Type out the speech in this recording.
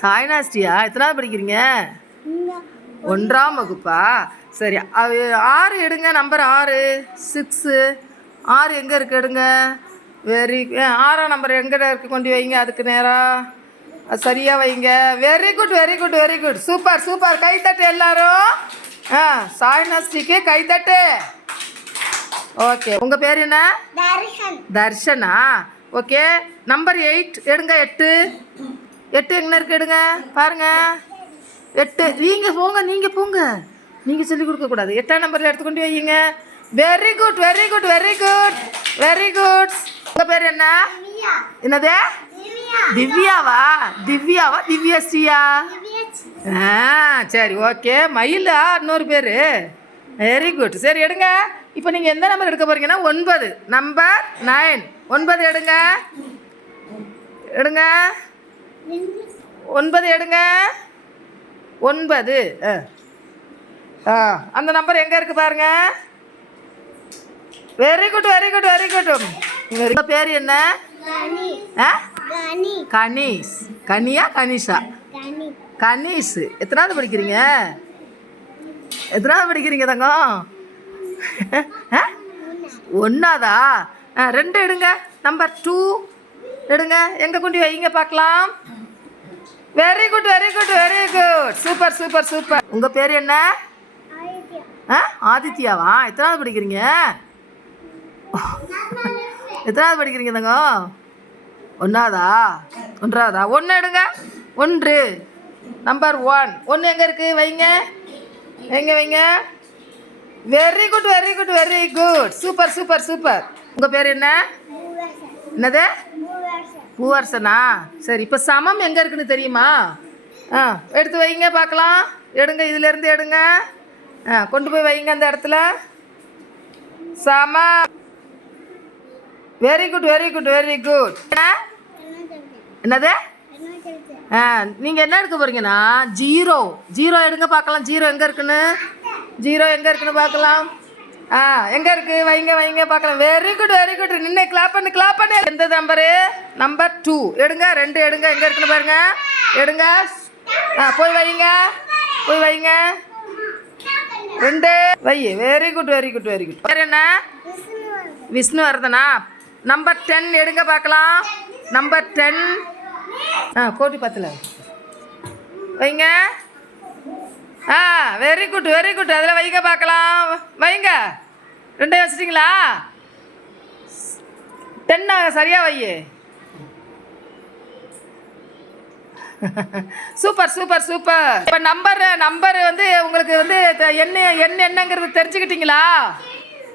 சாய்னாஸ்டியா? எத்தனாவது படிக்கிறீங்க? 1ஆம் வகுப்பா? சரி, 6 எடுங்க. நம்பர் 6, 6. 6 எங்கே இருக்குது? எடுங்க. வெரி 6ஆம் நம்பர் எங்கே இருக்குது? கொண்டு வைங்க. அதுக்கு நேராக சரியாக வைங்க. Very good, very good, very good. Super, super. கைத்தட்டு எல்லாரும். சாய்னாஸ்டிக்கு கைத்தட்டு. ஓகே, உங்கள் பேர் என்ன? தர்ஷனா? ஓகே. நம்பர் 8 எடுங்க. 8 எங்கே இருக்கு? எடுங்க. பாருங்க. 8 நீங்கள் போங்க, நீங்கள் போங்க. நீங்கள் சொல்லிக் கொடுக்கக்கூடாது. 8ஆம் நம்பரில் எடுத்துக்கொண்டு வைங்க. Very good, very good, very good, very good. உங்கள் பேர் என்ன? என்னது? திவ்யாவா? திவ்யாவா? திவ்யஸ்ரீயா? சரி, ஓகே. மயிலா இன்னொரு பேர்? Very good. சரி, எடுங்க. இப்போ நீங்கள் எந்த நம்பர் எடுக்க போகிறீங்கன்னா 9. நம்பர் 9. 9 எடுங்க. எடுங்க. 9 எடுங்க. 9. அந்த நம்பர் எங்கே இருக்குது பாருங்க. Very good, very good, very good. உங்கள் பேர் என்ன? கணீஷ். கனியா கனிஷா? கணீஷ். எத்தனாவது படிக்கிறீங்க? எத்தனாவது படிக்கிறீங்க தங்கம்? 1ஆவதா? 2 எடுங்க. நம்பர் 2 எடுங்க. எங்கே கொண்டு வைங்க பார்க்கலாம். Very good, very good, very good. Super, super, super. உங்கள் பேர் என்ன? ஆதித்யாவா? எத்தனாவது படிக்கிறீங்க? எத்தனாவது படிக்கிறீங்க தங்கம்? 1ஆவதா? 1 எடுங்க. 1. நம்பர் 1. 1 எங்கே இருக்குது? வைங்க. எங்கே வைங்க? Very good, very good, very good. Super, super, super. உங்கள் பேர் என்ன? என்னது? பூவரசனா? சரி, இப்போ சமம் எங்கே இருக்குன்னு தெரியுமா? எடுத்து வைங்க பார்க்கலாம். எடுங்க. இதிலேருந்து எடுங்க. கொண்டு போய் வைங்க அந்த இடத்துல. சமம். Very good, very good, very good. என்னது? நீங்கள் என்ன எடுக்க போகிறீங்கன்னா 0. 0 எடுங்க பார்க்கலாம். 0 எங்கே இருக்குன்னு? 0 எங்கே இருக்குன்னு பார்க்கலாம். எங்கே இருக்குது? வைங்க, வைங்க பார்க்கலாம். Very good, very good. நின்று கிளாப் பண்ணு, கிளாப் பண்ணு. எந்த நம்பரு? நம்பர் 2 எடுங்க. 2 எடுங்க. எங்கே இருக்குன்னு பாருங்க. எடுங்க. போய் வைங்க, போய் வைங்க. 2 வை. Very good, very good, very good. பேர் என்ன? விஷ்ணுவர்தனா? நம்பர் 10 எடுங்க பார்க்கலாம். நம்பர் 10. கோட்டி 10ல் வைங்க. Very good, very good. அதில் வைங்க பார்க்கலாம். வைங்க. 2 வச்சிட்டிங்களா? 10 சரியாக வை. Super, super, super. இப்போ நம்பர் வந்து உங்களுக்கு வந்து என்னங்கிறது தெரிஞ்சுக்கிட்டீங்களா?